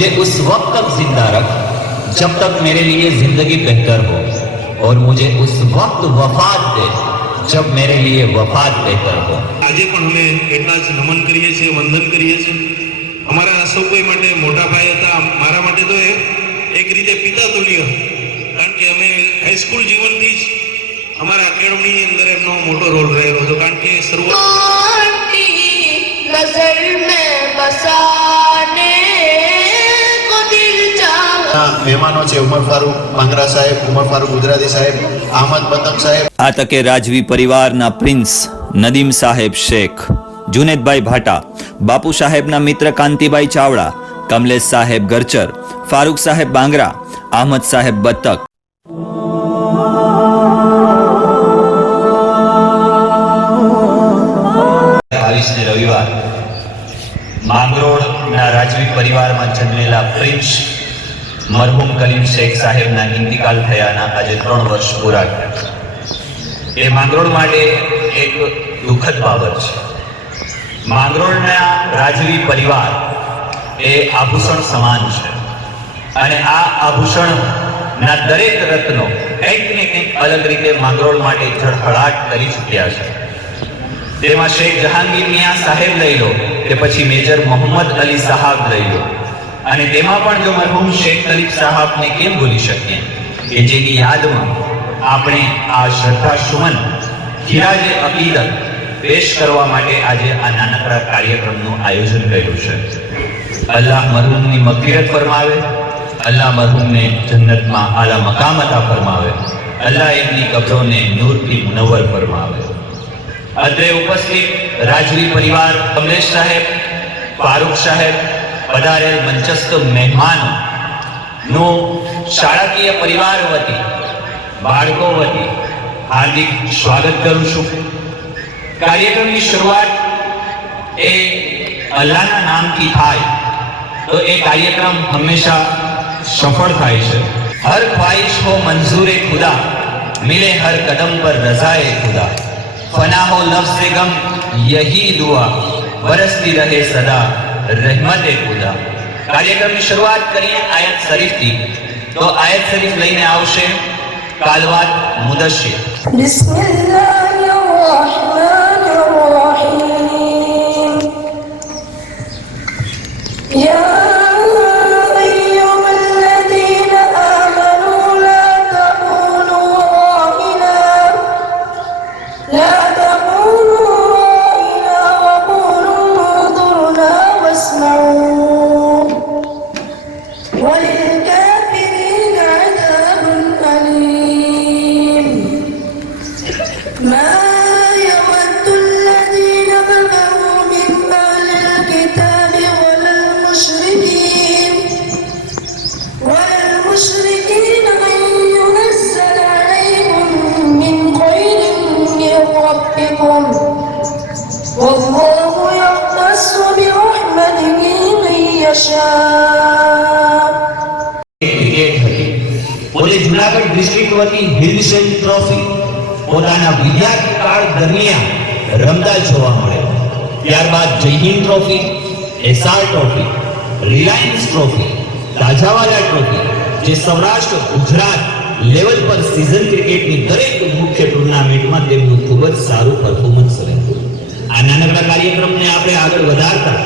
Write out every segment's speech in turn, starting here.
मुझे उस वक्त तक जिंदा रख जब तक मेरे लिए जिंदगी बेहतर हो और मुझे उस वक्त वफात दे जब मेरे लिए वफात बेहतर हो આજે પણ અમે એટલા જ નમન કરીએ છીએ વંદન કરીએ છીએ અમારા સૌ કોઈ માટે મોટા ભાઈ હતા મારા માટે તો એ એક રીતે પિતા તુલ્ય કારણ કે અમે હાઈસ્કૂલ જીવનથી જ અમારા કેળવણીની અંદર એમનો મોટો રોલ રહેલો હતો કારણ કે શરૂઆત मोटी गजल में મહેમાનો છે ઉમર ફારૂક માંગરા સાહેબ ઉમર ફારૂક ગુજરાતી સાહેબ અહમદ પતંગ સાહેબ. આ તકે રાજવી પરિવારના પ્રિન્સ નદીમ સાહેબ શેખ જુનેદભાઈ ભાટા બાપુ સાહેબના મિત્ર કાંતિભાઈ ચાવડા કમલેશ સાહેબ ગરચર ફારૂક સાહેબ બાંગરા અહમદ સાહેબ બતક બાવીસને રવિવાર માંગરોળના રાજવી પરિવારમાં જન્મેલા પ્રિન્સ મરહુમ કલીમ શેખ સાહેબના ઇન્તિકાલ થયાના આજે ત્રણ વર્ષ પૂરા એ માંગરોળ માટે એક દુઃખદ બાબત છે. માંગરોળના રાજવી પરિવાર એ આભૂષણ સમાન છે. અને આ આભૂષણના દરેક રત્નો કંઈક ને કંઈક અલગ રીતે માંગરોળ માટે ઝળહળાટ કરી ચૂક્યા છે. તેમાં શેખ જહાંગીર મિયા સાહેબ લઈ લો કે પછી મેજર મોહમ્મદ અલી સાહેબ લઈ લો. અને તેમાં પણ જો મરહુમ શેખ તરીફ સાહેબને કેમ ભૂલી શકીએ? કે જેની યાદમાં આપણે આ શ્રદ્ધા સુમન ખીરાજે અકીદત પેશ કરવા માટે આજે આ નાનકડા કાર્યક્રમનું આયોજન કર્યું છે. અલ્લાહ મરહુમની મગફિરત ફરમાવે, અલ્લાહ મરહુમને જન્નતમાં આલા મકામતા ફરમાવે, અલ્લાહ એમની કબરોને નૂરથી મુનવર ફરમાવે. અત્રે ઉપસ્થિત રાજવી પરિવાર કમલેશ સાહેબ, ફારૂક સાહેબ પધારેલ મંચસ્થ મહેમાનો નું શાળાકીય પરિવાર વતી બાળકો વતી હાર્દિક સ્વાગત કરું છું કાર્યક્રમની શરૂઆત એ અલ્લાહના નામથી થાય તો એ કાર્યક્રમ હંમેશા સફળ થાય છે હર ખ્વાહિશ હો મંજૂરે ખુદા મિલે હર કદમ પર રઝાએ ખુદા फना हो लफ्ज गम यही दुआ बरसती रहे सदा રહેમતે ખુદા કાર્યક્રમની શરૂઆત કરીએ આયત શરીફથી તો આયત શરીફ લઈને આવશે કાલવાત મુદશ્શિર બિસ્મિલ્લાહ જુનાગઢ ડિસ્ટ્રિક્ટ ટ્રોફી પોતાના કાળ દરમિયાન રમતા જોવા મળે. ત્યારબાદ Jay trophy SR trophy Reliance trophy Tajawala trophy જે સૌરાષ્ટ્ર, ગુજરાત લેવલ પર સિઝન ક્રિકેટની દરેક મુખ્ય ટુર્નામેન્ટમાં તેમનું ખૂબ જ સારું પરફોર્મન્સ રહેતું. આ નાનકડા કાર્યક્રમને આપણે આગળ વધારતા.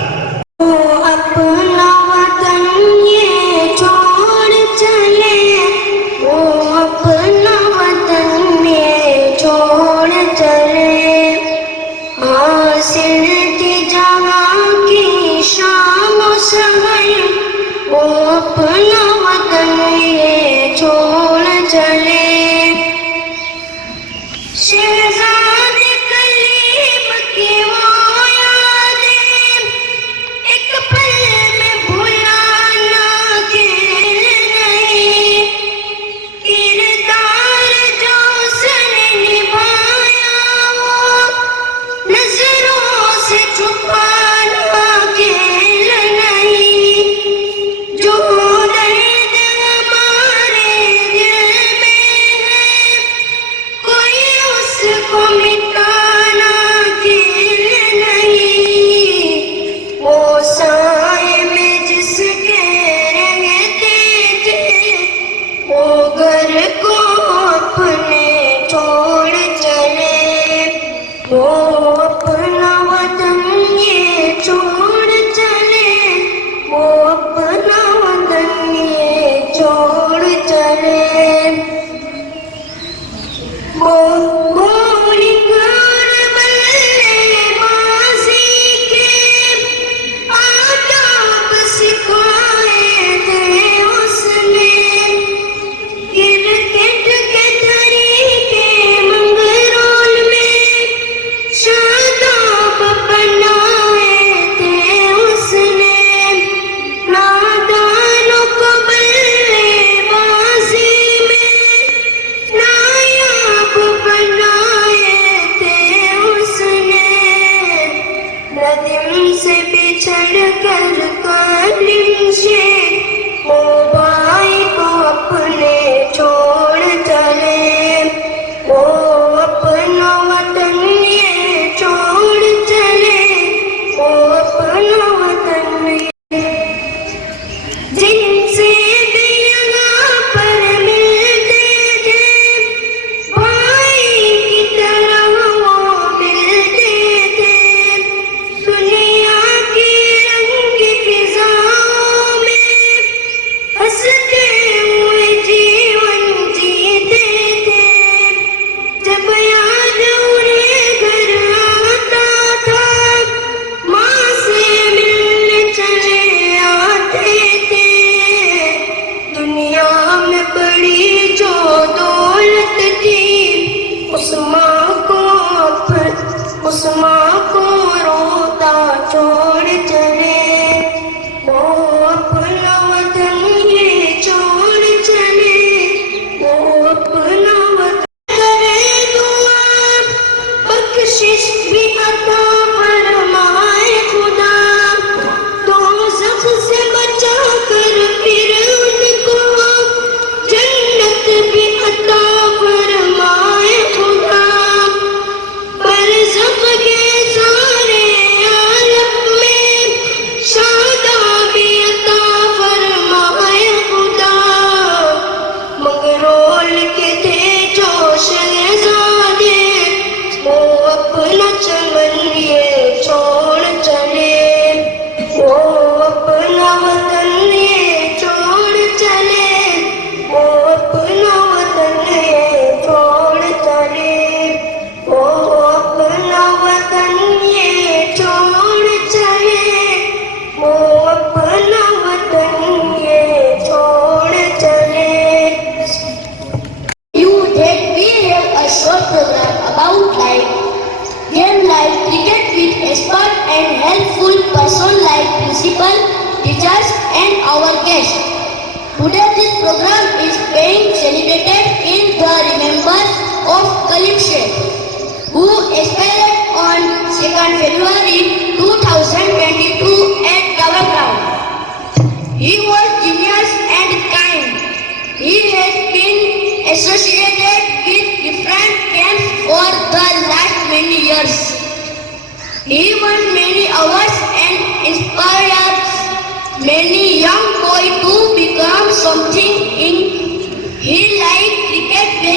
people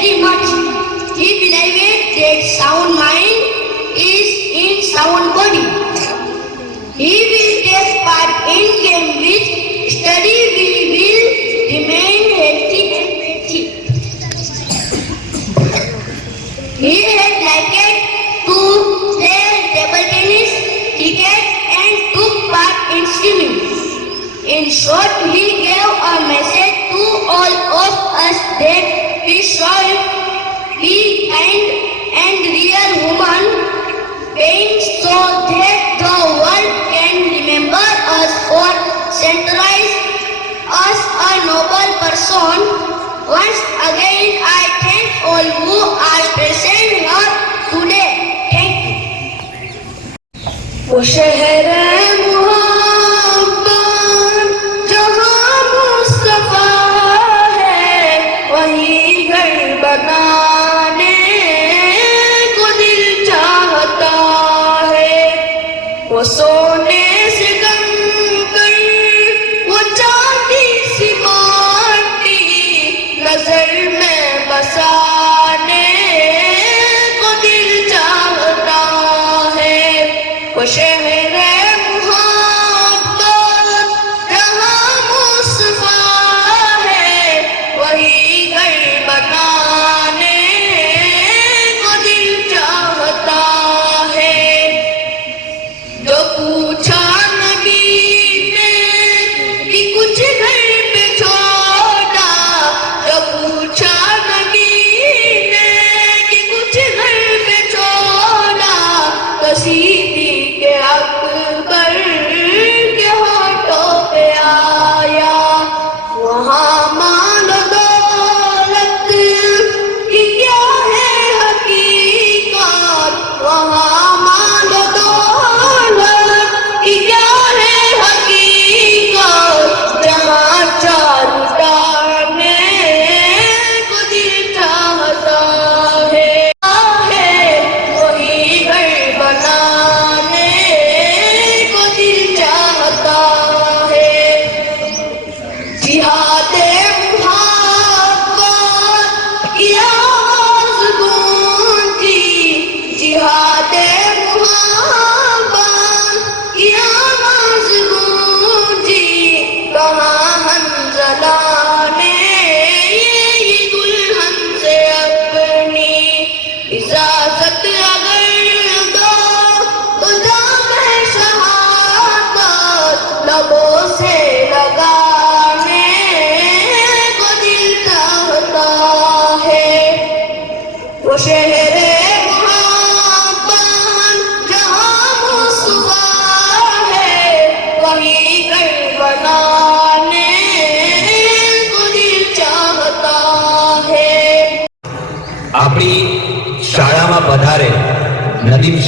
very much. He believed that sound mind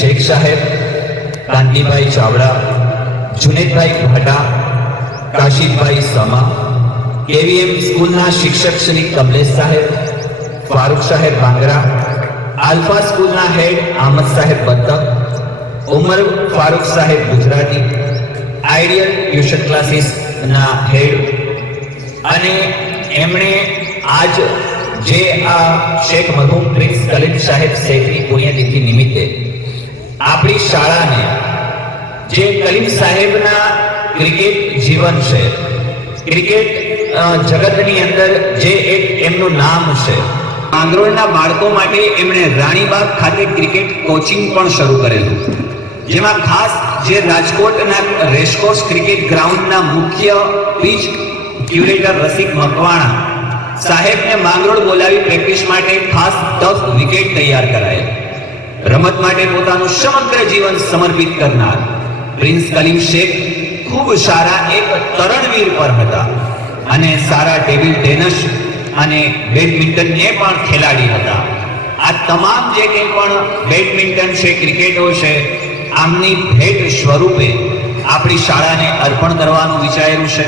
Sheikh સાહેબ કાંતિભાઈ ચાવડા, જુનેદભાઈ ભટ્ટા કાશીભાઈ સમા, કેવીએમ સ્કૂલના શિક્ષક શ્રી કમલેશ સાહેબ, ફારૂક સાહેબ બાંગરા, આલ્ફા સ્કૂલના હેડ આહમદ સાહેબ બત્તક, ઉમર ફારૂક સાહેબ ગુજરાતી, આઈડિયલ ટ્યુશન ક્લાસીસના હેડ, અને એમણે આજ જે આ શેખ મરહુમ પ્રિન્સ કલીમ સાહેબ શેખની પુણ્યતિથિ નિમિત્તે આપણી શાળાને, જે કલીમ સાહેબના ક્રિકેટ જીવન છે. ક્રિકેટ જગતની અંદર જે એક એમનું નામ છે. આંગ્રોળના બાળકો માટે એમણે રાણીબાગ ખાતે ક્રિકેટ કોચિંગ પણ શરૂ કરેલું. જેમાં ખાસ જે રાજકોટના રેસકોર્સ ક્રિકેટ ગ્રાઉન્ડના મુખ્ય પીચ ક્યુરેટર રસિક મકવાણા સાહેબને માંગરોળ બોલાવી પ્રેક્ટિસ માટે ખાસ દસ વિકેટ તૈયાર કરાયેલ રમત માટે પોતાનું સમગ્ર જીવન સમર્પિત કરનાર પ્રિન્સ કલીમ શેખ ખૂબ સારા એક તરણવીર પર હતા અને સારા ટેબલ ટેનિસ અને બેડમિન્ટનને પણ ખેલાડી હતા. આ તમામ જે કંઈ પણ બેડમિન્ટન છે, ક્રિકેટો છે, આમની ભેટ સ્વરૂપે આપણી શાળાને અર્પણ કરવાનું વિચારેલું છે.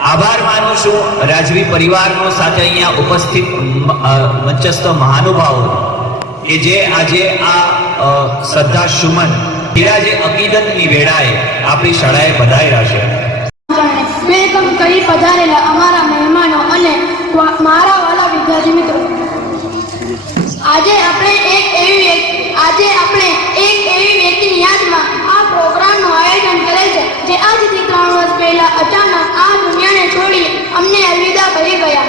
આભાર માનું છું. રાજવી પરિવારનો સાથે અહીંયા ઉપસ્થિત વંચસ્થ મહાનુભાવો કે જે આજે આ શ્રદ્ધા સુમન, પીડા જે અકીદતની વેળાએ આપણી શાળાએ વધાર્યા છે. વેલકમ કરી પધારેલા અમારા મહેમાનો અને મારા વાલા વિદ્યાર્થી મિત્રો. આજે આપણે એક એવી આજે આપણે એક એવી વ્યક્તિની યાદમાં આ પ્રોગ્રામનું આયોજન કરેલ છે, જે આજથી ત્રણ વર્ષ પહેલા અચાનક આ દુનિયાને છોડી અમને અલવિદા કરી ગયા.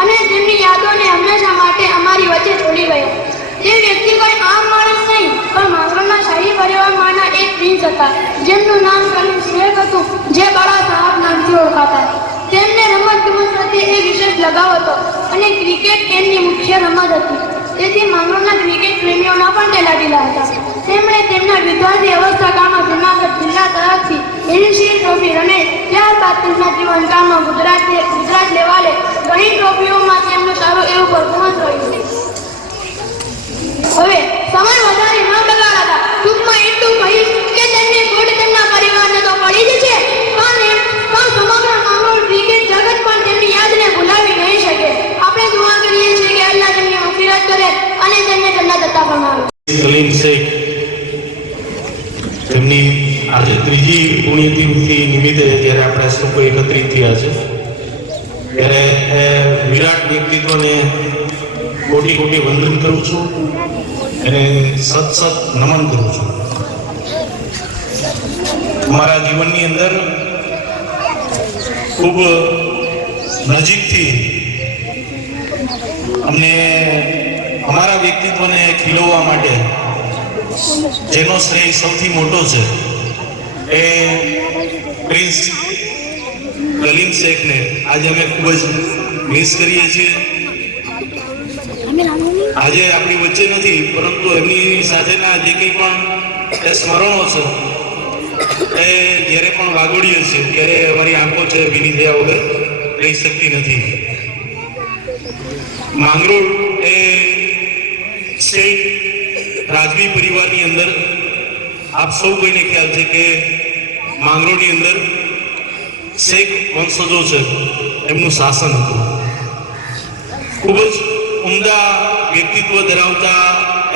અને તેમની યાદોને હંમેશા માટે અમારી વચ્ચે છોડી ગયા. તે વ્યક્તિ કોઈ આમ માણસ નહીં, પણ માંગરોળના શાહી પરિવારમાંના એક પ્રિન્સ હતા. જેમનું નામ કલીમ શેખ હતું, જે બાળા સાહેબ નામથી ઓળખાતા. તેમને રમત ગમત સાથે એ વિશેષ લગાવ હતો અને ક્રિકેટ તેમની મુખ્ય રમત હતી. તેથી માંગરોળના ક્રિકેટ પ્રેમીઓના પણ તે લાગેલા હતા. તેમણે તેમના વિદ્યાર્થી અવસ્થા કાળમાં જૂનાગઢ જિલ્લા તરફથી એનસીએ ટ્રોફી રમે. ત્યારબાદ તેમના જીવનકાળમાં ગુજરાત ગુજરાત લેવાલે ઘણી ટ્રોફીઓમાં તેમનું સારું એવું પરફોર્મન્સ રહ્યું. હવે સમય વધારે ન બગાડતા ટૂંકમાં એટલું કહીશ કે તેમને ગોટ તેમના પરિવારને તો પડી જ છે. પણ પણ સમગ્ર માહોલ ક્રિકેટ જગત પણ તેમની યાદને ભૂલાવી નહીં શકે. આપણે દુઆ કરીએ છીએ કે અલ્લાહ તેમની મફિરત કરે અને તેમને જન્નત અતા ફરમાવે. કલીમ શેખ, તેમની આજે ત્રીજી પુણ્યતિથિ નિમિત્તે જ્યારે આપણે લોકો એકત્રિત થયા છે, ત્યારે વિરાટ વ્યક્તિત્વને કોટી કોટી વંદન કરું છું. અને સત સત નમન કરું છું. મારા જીવનની અંદર ખૂબ નજીકથી અમને અમારા વ્યક્તિત્વને ખીલવવા માટે જેનો શ્રેય સૌથી મોટો છે એ પ્રિન્સ કલીમ શેખને આજે અમે ખૂબ જ મિસ કરીએ છીએ. આજે આપણી વચ્ચે નથી, પરંતુ એમની સાથેના જે કંઈ પણ એ સ્મરણો છે, એ જ્યારે પણ વાગોડીએ છીએ ત્યારે અમારી આંખો છે, ભીની થયા વગર રહી શકતી નથી. માંગરોળ એ શેખ રાજવી પરિવારની અંદર આપ સૌ કોઈને ખ્યાલ છે કે માંગરોળની અંદર શેખ વંશજો છે, એમનું શાસન હતું. ખૂબ જ ઉમદા વ્યક્તિત્વ ધરાવતા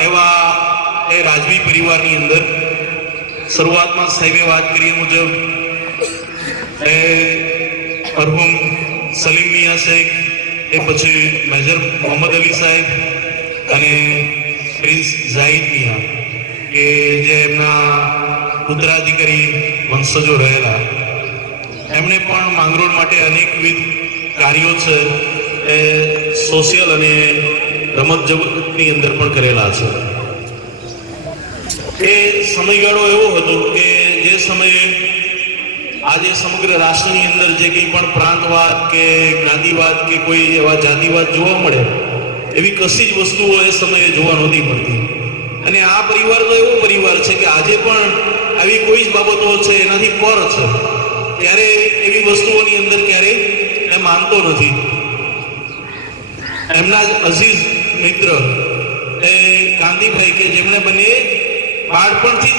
એવા એ રાજવી પરિવારની અંદર શરૂઆતમાં સાહેબે વાત કરી મુજબ એ મરહુમ સલીમ મિયા શેખ એ પછી મેજર મોહમ્મદ અલી સાહેબ અને પ્રિન્સ ઝાહિદ મિયા કે જે એમના ઉત્તરાધિકારી વંશજો રહેલા. એમણે પણ માંગરોળ માટે અનેકવિધ કાર્યો છે. એ સોશિયલ અને રમત જગતની અંદર પણ કરેલા છે. એ સમયગાળો એવો હતો કે જે સમયે આજે સમગ્ર રાષ્ટ્રની અંદર જે કંઈ પણ પ્રાંતવાદ કે જ્ઞાતિવાદ કે કોઈ એવા જાતિવાદ જોવા મળે, એવી કશી જ વસ્તુઓ એ સમયે જોવા નહોતી મળતી. અને આ પરિવાર તો એવો પરિવાર છે કે આજે પણ આવી કોઈ જ બાબતો છે, એનાથી પર છે. ત્યારે એવી વસ્તુઓની અંદર ક્યારેય એ માનતો નથી. એમના અઝીઝ મિત્ર એ ગાંધીભાઈ કે જેમણે બંને બાળપણથી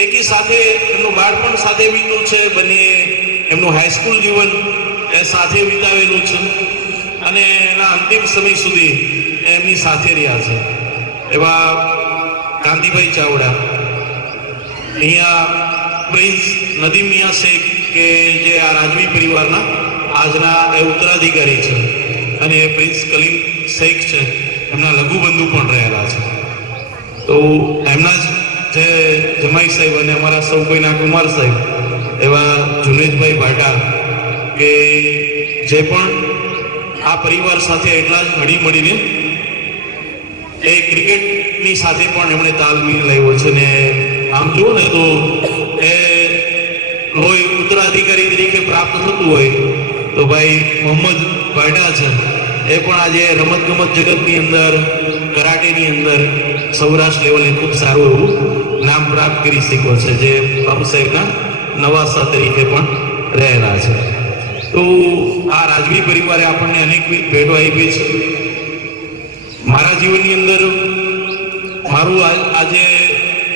એકી સાથે, એમનું બાળપણ સાથે વીત્યું છે, બંને એમનું હાઈસ્કૂલ જીવન એ સાથે વિતાવેલું છે. અને એના અંતિમ સમય સુધી એમની સાથે રહ્યા છે. એવા ગાંધીભાઈ ચાવડા. અહીંયા પ્રિન્સ નદીમ મિયા શેખ કે જે આ રાજવી પરિવારના આજના એ ઉત્તરાધિકારી છે. અને પ્રિન્સ કલીમ શેખ છે, એમના લઘુબંધુ પણ રહેલા છે. તો એમના જ જે જમાઈ સાહેબ અને અમારા સૌ કોઈના કુમાર સાહેબ, એવા જુનેદભાઈ ભાટા, કે જે પણ આ પરિવાર સાથે એટલા જ હળી મળીને એ ક્રિકેટની સાથે પણ એમણે તાલમેલ લાવ્યો છે ને આમ જુઓ ને તો એ કોઈ ઉત્તરાધિકારી તરીકે પ્રાપ્ત થતું હોય, તો ભાઈ મોહમ્મદ ભાટા છે. એ પણ આજે રમત ગમત જગતની અંદર, કરાટેની અંદર, સૌરાષ્ટ્ર લેવલે ખૂબ સારું એવું નામ પ્રાપ્ત કરી શક્યો છે, જે બાબુ સાહેબના નવાસા તરીકે પણ રહેલા છે. તો આ રાજવી પરિવારે આપણને અનેક ભેટો આપી છે. મારા જીવનની અંદર મારું આજે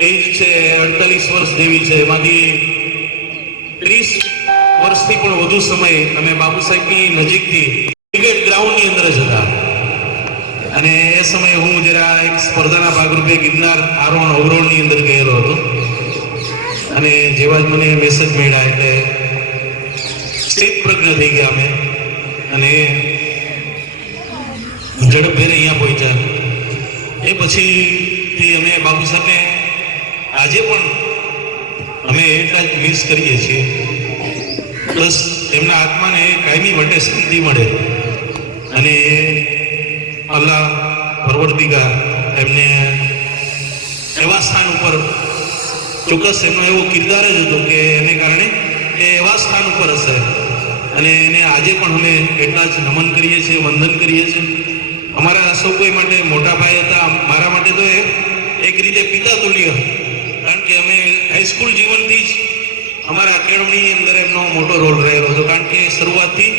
એજ છે અડતાલીસ વર્ષ જેવી છે. એમાંથી ત્રીસ વર્ષથી પણ વધુ સમય અમે બાબુ સાહેબની નજીકથી ક્રિકેટ ગ્રાઉન્ડની અંદર જ હતા. અને એ સમયે હું જરા એક સ્પર્ધાના ભાગરૂપે ગિરનાર આરોહણ અવરોહણની અંદર ગયેલો હતો. અને જેવા જ મને મેસેજ મળ્યા એટલે સ્થિત પ્રજ્ઞ થઈ ગયા અમે. અને ઝડપભેર અહીંયા પહોંચ્યા. એ પછીથી અમે બાબુ સાહેબને આજે પણ અમે એટલા જ મિસ કરીએ છીએ. બસ એમના આત્માને કાયમી માટે શાંતિ મળે. અને અલ્લાહ પરવર્તિકા એમને એવા સ્થાન ઉપર ચોક્કસ એમનો એવો કિરદાર જ હતો કે એને કારણે એ એવા સ્થાન ઉપર હશે. અને એને આજે પણ અમે એટલા જ નમન કરીએ છીએ, વંદન કરીએ છીએ. અમારા સૌ કોઈ માટે મોટા ભાઈ હતા, મારા માટે તો એ એક રીતે પિતા તુલ્ય. કારણ કે અમે હાઈસ્કૂલ જીવનથી જ અમારા કેળવણીની અંદર એમનો મોટો રોલ રહેલો હતો કારણ કે શરૂઆતથી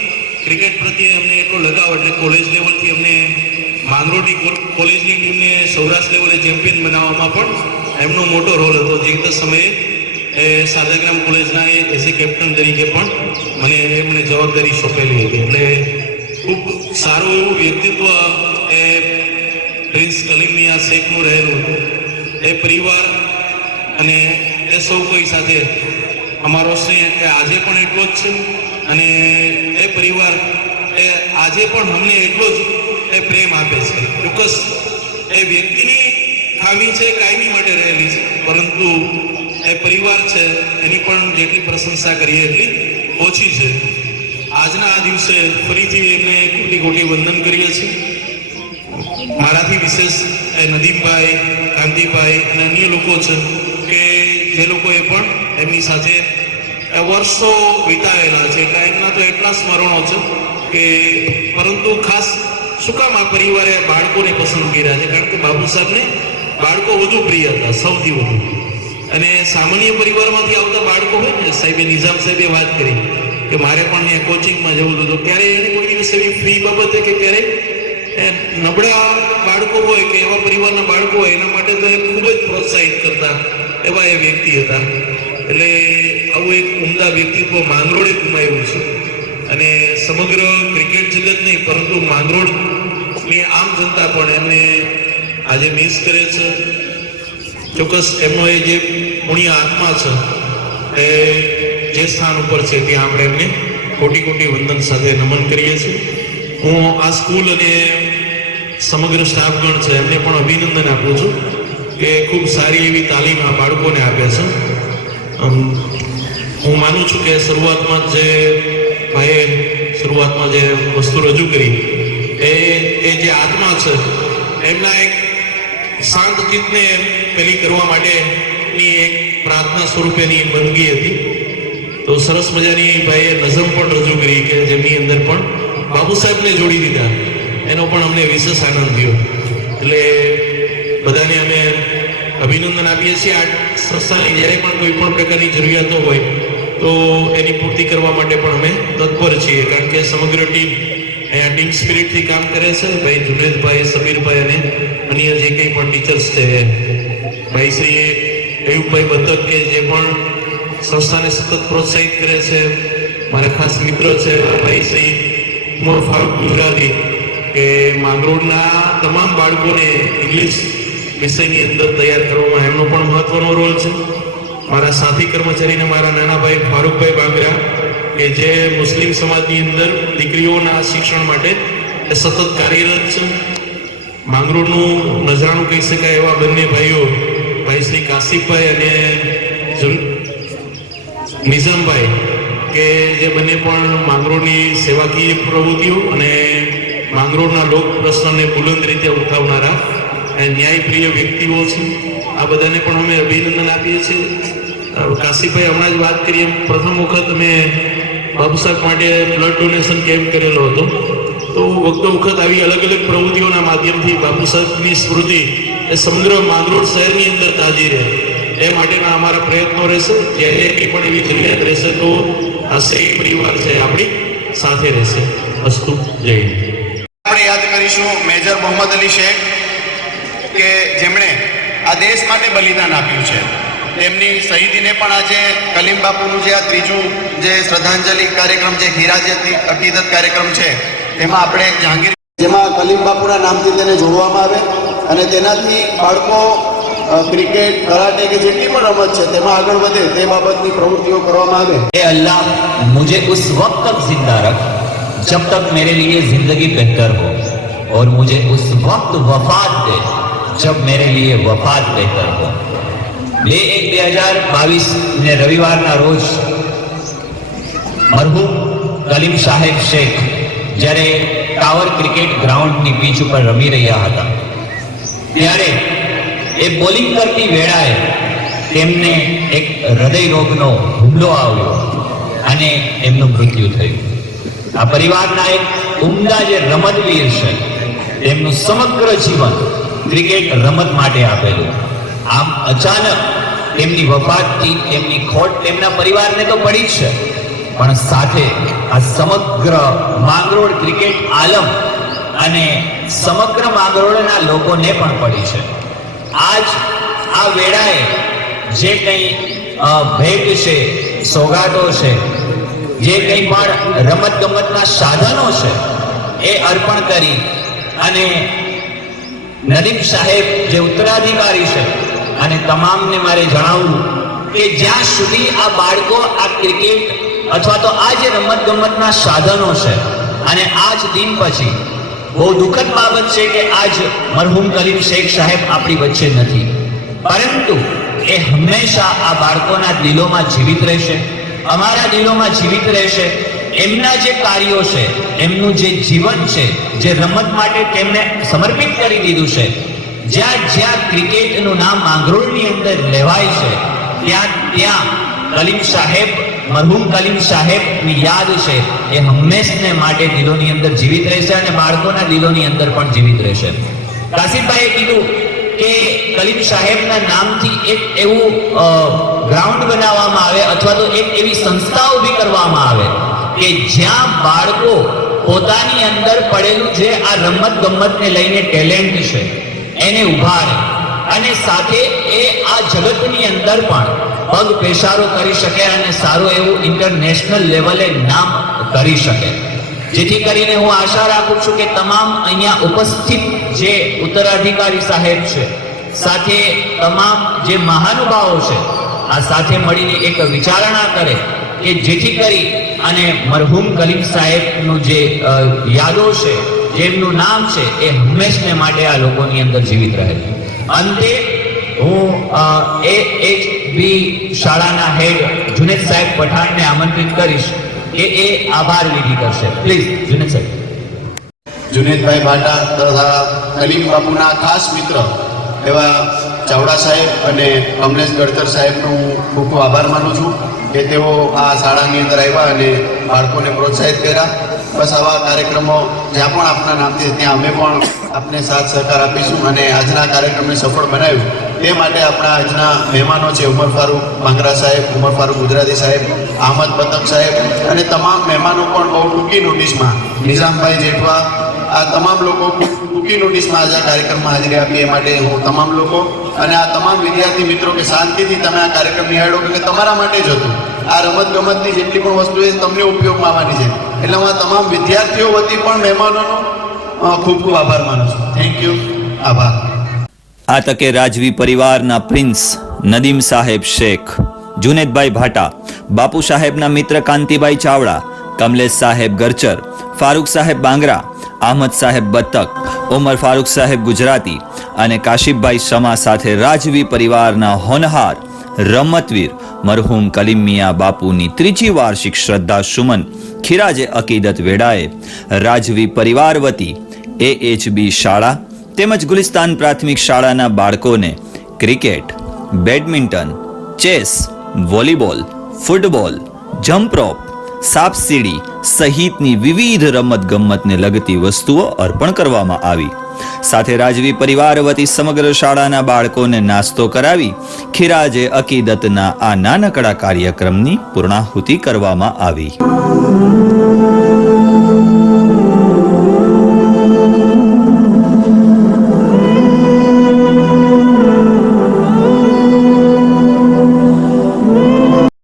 ક્રિકેટ પ્રત્યે અમને એટલો લગાવ એટલે કોલેજ લેવલથી અમને માંગરોટી કોલ- કોલેજની ટીમને સૌરાષ્ટ્ર લેવલે ચેમ્પિયન બનાવવામાં પણ એમનો મોટો રોલ હતો. જે તે સમયે એ સાદાગ્રામ કોલેજના એઝ એ કેપ્ટન તરીકે પણ મને એમણે જવાબદારી સોંપેલી હતી. એટલે ખૂબ સારું એવું વ્યક્તિત્વ એ પ્રિન્સ કલિમિયા શેખનું રહેલું એ પરિવાર અને એ સૌ કોઈ સાથે અમારો સ્નેહ એ આજે પણ એટલો જ છે અને એ પરિવાર એ આજે પણ અમને એટલો જ એ પ્રેમ આપે છે. ચોક્કસ એ વ્યક્તિની ખામી છે, કાયમી માટે રહેલી છે. પરંતુ એ પરિવાર છે, એની પણ જેટલી પ્રશંસા કરીએ એટલી ઓછી છે. આજના આ દિવસે ફરીથી એમને કોટી કોટી વંદન કરીએ છીએ. મારાથી વિશેષ એ નદીમભાઈ, કાંતિભાઈ અને અન્ય લોકો છે કે જે લોકોએ પણ એમની સાથે વર્ષો વિતાવેલા છે. એટલે એમના તો એટલા સ્મરણો છે કે પરંતુ ખાસ શું કામ આ પરિવારે બાળકોને પસંદ કર્યા છે? કારણ કે બાબુ સાહેબને બાળકો વધુ પ્રિય હતા, સૌથી વધુ. અને સામાન્ય પરિવારમાંથી આવતા બાળકો હોય ને, સાહેબે નિઝામ સાહેબે વાત કરી કે મારે પણ અહીંયા કોચિંગમાં જવું હતું. તો ક્યારે એને કોઈ દિવસ એવી ફી બાબતે કે ક્યારે નબળા બાળકો હોય કે એવા પરિવારના બાળકો હોય, એના માટે તો એ ખૂબ જ પ્રોત્સાહિત કરતા એવા એ વ્યક્તિ હતા. એટલે આવું એક ઉમદા વ્યક્તિત્વ માંગરોળે ગુમાવ્યું છે. અને સમગ્ર ક્રિકેટ જગત નહીં, પરંતુ માંગરોળની આમ જનતા પણ એમને આજે મિસ કરે છે. ચોક્કસ એમનો એ જે પુણ્ય આત્મા છે, એ જે સ્થાન ઉપર છે, ત્યાં આપણે એમને કોટી કોટી વંદન સાથે નમન કરીએ છીએ. હું આ સ્કૂલ અને સમગ્ર સ્ટાફગણ છે, એમને પણ અભિનંદન આપું છું. કે ખૂબ સારી એવી તાલીમ આ બાળકોને આપે છે. હું માનું છું કે શરૂઆતમાં જે ભાઈએ શરૂઆતમાં જે વસ્તુ રજૂ કરી, એ એ જે આત્મા છે, એમના એક શાંત ચિત્તને પેલી કરવા માટેની એક પ્રાર્થના સ્વરૂપેની બંદગી હતી. તો સરસ મજાની ભાઈએ નઝમ પણ રજૂ કરી કે જેમની અંદર પણ બાબુ સાહેબને જોડી દીધા. એનો પણ અમને વિશેષ આનંદ થયો. એટલે બધાને અમે અભિનંદન આપીએ છીએ. આ સંસ્થાની જ્યારે પણ કોઈ પણ પ્રકારની જરૂરિયાતો હોય, તો એની પૂર્તિ કરવા માટે પણ અમે તત્પર છીએ. કારણ કે સમગ્ર ટીમ અહીંયા ટીમ સ્પિરિટથી કામ કરે છે. ભાઈ જુનેદભાઈ, સમીરભાઈ અને અન્ય જે કંઈ પણ ટીચર્સ છે. ભાઈ શ્રી અયુબભાઈ બતક કે જે પણ સંસ્થાને સતત પ્રોત્સાહિત કરે છે. મારા ખાસ મિત્ર છે ભાઈ શ્રી ઉમર ફારૂક ગુજરાતી, કે માંગરોળના તમામ બાળકોને ઇંગ્લિશ વિષયની અંદર તૈયાર કરવામાં એમનો પણ મહત્વનો રોલ છે. મારા સાથી કર્મચારીને મારા નાના ભાઈ ફારૂકભાઈ બાંગરા કે જે મુસ્લિમ સમાજની અંદર દીકરીઓના શિક્ષણ માટે એ સતત કાર્યરત છે. માંગરોળનું નજરાણું કહી શકાય એવા બંને ભાઈઓ, ભાઈ શ્રી કાશીફભાઈ અને નિઝામભાઈ, કે જે બંને પણ માંગરોળની સેવાકીય પ્રવૃત્તિઓ અને માંગરોળના લોક પ્રશ્નને બુલંદ રીતે ઉઠાવનારા ન્યાયપ્રિય વ્યક્તિઓ છે. આ બધાને પણ અમે અભિનંદન આપીએ છીએ. કાશીભાઈ, હમણાં જ વાત કરીએ. પ્રથમ વખત અમે બાબુ માટે બ્લડ ડોનેશન કેમ્પ કરેલો હતો. તો વખતો વખત આવી અલગ અલગ પ્રવૃત્તિઓના માધ્યમથી બાપુ સાહેબની સ્મૃતિ એ સમગ્ર માંગરોળ શહેરની અંદર તાજી રહે. એ માટેના અમારા પ્રયત્નો રહેશે. જ્યારે એ પણ એવી જરૂરિયાત રહેશે તો આ સહી પરિવાર છે આપણી સાથે રહેશે. અસ્તુ, જય આપણે યાદ કરીશું મેજર મોહમ્મદ અલી શેખ. કે જેમણે આ દેશ માટે બલિદાન આપ્યું છે તેમની શહીદીને પણ આજે કલીમ બાપુનું જે આ ત્રીજું જે શ્રદ્ધાંજલિ કાર્યક્રમ છે હિરાજતી અકીદત કાર્યક્રમ છે તેમાં આપણે જહાંગીર જેમાં કલીમ બાપુના નામથી તેને જોડવામાં આવે અને તેનાથી બાળકો અ, ક્રિકેટ કરાટે કે જેટલી પણ રમત છે તેમાં આગળ વધે તે બાબતની પ્રવૃત્તિઓ કરવામાં આવે ए अल्लाह मुझे उस वक्त तक जिंदा रख जब तक मेरे लिए जिंदगी बेहतर हो और मुझे उस वक्त वफात दे जब मेरे लिए वफात बेहतर हो બે એક બે હજાર બાવીસ ને રવિવારના રોજ મરહુમ કલીમ સાહેબ શેખ જ્યારે ટાવર ક્રિકેટ ગ્રાઉન્ડની પીચ ઉપર રમી રહ્યા હતા ત્યારે એ બોલિંગ કરતી વેળાએ તેમને એક હૃદય રોગનો હુમલો આવ્યો અને એમનું મૃત્યુ થયું આ પરિવારના એક ઉમદા જે રમતવીર છે તેમનું સમગ્ર જીવન ક્રિકેટ રમત માટે આપેલું. આમ અચાનક તેમની વફાતથી તેમની ખોટ તેમના પરિવારને તો પડી જ છે. પણ સાથે આ સમગ્ર માંગરોળ ક્રિકેટ આલમ અને સમગ્ર માંગરોળના લોકોને પણ પડી છે. આજ આ વેળાએ જે કંઈ ભેટ છે, સોગાટો છે, જે કંઈ પણ રમત ગમતના સાધનો છે, એ અર્પણ કરી અને નદીમ સાહેબ જે ઉત્તરાધિકારી છે, અને તમામને મારે જણાવવું કે જ્યાં સુધી આ બાળકો આ ક્રિકેટ અથવા તો આ જે રમત ગમતના સાધનો છે, અને આજ દિન પછી બહુ દુઃખદ બાબત છે કે આજ મરહુમ કલીમ શેખ સાહેબ આપણી વચ્ચે નથી. પરંતુ એ હંમેશા આ બાળકોના દિલોમાં જીવિત રહેશે, અમારા દિલોમાં જીવિત રહેશે એમના જે કાર્યો છે, એમનું જે જીવન છે, જે રમત માટે તેમણે સમર્પિત કરી દીધું છે, જ્યાં જ્યાં ક્રિકેટનું નામ માંગરોળની અંદર લેવાય છે, ત્યાં ત્યાં કલીમ સાહેબ, મરહુમ કલીમ સાહેબની યાદ છે, એ હંમેશને માટે દિલોની અંદર જીવિત રહેશે અને બાળકોના દિલોની અંદર પણ જીવિત રહેશે. કાશીભાઈએ કીધું કે કલીમ સાહેબના નામથી એક એવું ગ્રાઉન્ડ બનાવવામાં આવે અથવા તો એક એવી સંસ્થા ઊભી કરવામાં આવે. કે જ્યાં બાળકો પોતાની અંદર પડેલું જે આ રમત ગમતને લઈને ટેલેન્ટ છે, એને ઉભારે અને સાથે એ આ જગતની અંદર પણ પગ પેશારો કરી શકે અને સારું એવું ઇન્ટરનેશનલ લેવલે નામ કરી શકે. જેથી કરીને હું આશા રાખું છું કે તમામ અહીંયા ઉપસ્થિત જે ઉત્તરાધિકારી સાહેબ છે, સાથે તમામ જે મહાનુભાવો છે, આ સાથે મળીને એક વિચારણા કરે કે જેથી કરી અને મરહુમ કલીમ સાહેબનું જે યાદો છે, જેમનું નામ છે, એ હંમેશને માટે આ લોકોની અંદર જીવિત રહે અંતે, હું એ એચ બી શાળાના હેડ જુનેદ સાહેબ પઠાણને આમંત્રિત કરીશ કે એ આભાર વિધિ કરશે. પ્લીઝ જુનેદ સાહેબ. જુનેદભાઈ ભાટા તથા કલીમ બાપુના ખાસ મિત્ર એવા ચાવડા સાહેબ અને કમલેશ ગડતર સાહેબનો હું ખૂબ ખૂબ આભાર માનું છું કે તેઓ આ શાળાની અંદર આવ્યા અને બાળકોને પ્રોત્સાહિત કર્યા. બસ આવા કાર્યક્રમો જ્યાં પણ આપના નામથી ત્યાં અમે પણ આપને સાથ સહકાર આપીશું અને આજના કાર્યક્રમને સફળ બનાવ્યું. તે માટે આપણા આજના મહેમાનો છે ઉમર ફારૂક ભાંગરા સાહેબ, ઉમર ફારૂક ગુજરાતી સાહેબ અહમદ પતંગ સાહેબ અને તમામ મહેમાનો પણ બહુ ટૂંકી નોટિસમાં. નિઝામભાઈ જેઠવા, આ તમામ લોકો ટૂંકી નોટિસમાં આજે કાર્યક્રમમાં હાજરી આપી એ માટે હું તમામ લોકો અને આ તમામ વિદ્યાર્થી મિત્રો કે શાંતિથી તમે આ કાર્યક્રમ નિહાળો કે તમારા માટે જ હતું. આ રમત ગમતની જેટલી પણ વસ્તુ એ તમને ઉપયોગમાં આવવાની છે. એટલે હું આ તમામ વિદ્યાર્થીઓ વતી પણ મહેમાનોનો ખૂબ ખૂબ આભાર માનું છું. થેન્ક યુ આભાર. આ તકે રાજવી પરિવારના પ્રિન્સ નદીમ સાહેબ શેખ, જુનેદભાઈ ભાટા, બાપુ સાહેબના મિત્ર કાંતિભાઈ ચાવડા, કમલેશ સાહેબ ગરચર, ફારૂક સાહેબ બાંગરા અહમદ સાહેબ બતક ઉમર ફારૂક સાહેબ ગુજરાતી અને કાશિફભાઈ શમા સાથે રાજવી પરિવારના હોનહાર, રમતવીર, મરહુમ કલીમ મિયા બાપુની ત્રીજી વાર્ષિક શ્રદ્ધા સુમન, ખીરાજે અકીદત વેડાએ, રાજવી પરિવાર વતી એ એચબી શાળા તેમજ ગુલિસ્તાન પ્રાથમિક શાળાના બાળકોને cricket, badminton, chess, volleyball, football jump સાપસીડી સાપ સીડી સહિતની વિવિધ રમત ગમતને લગતી વસ્તુઓ અર્પણ કરવામાં આવી. સાથે રાજવી પરિવાર વતી સમગ્ર શાળાના બાળકોને નાસ્તો કરાવી, ખીરાજે અકીદતના આ નાનકડા કાર્યક્રમની પૂર્ણાહુતિ કરવામાં આવી.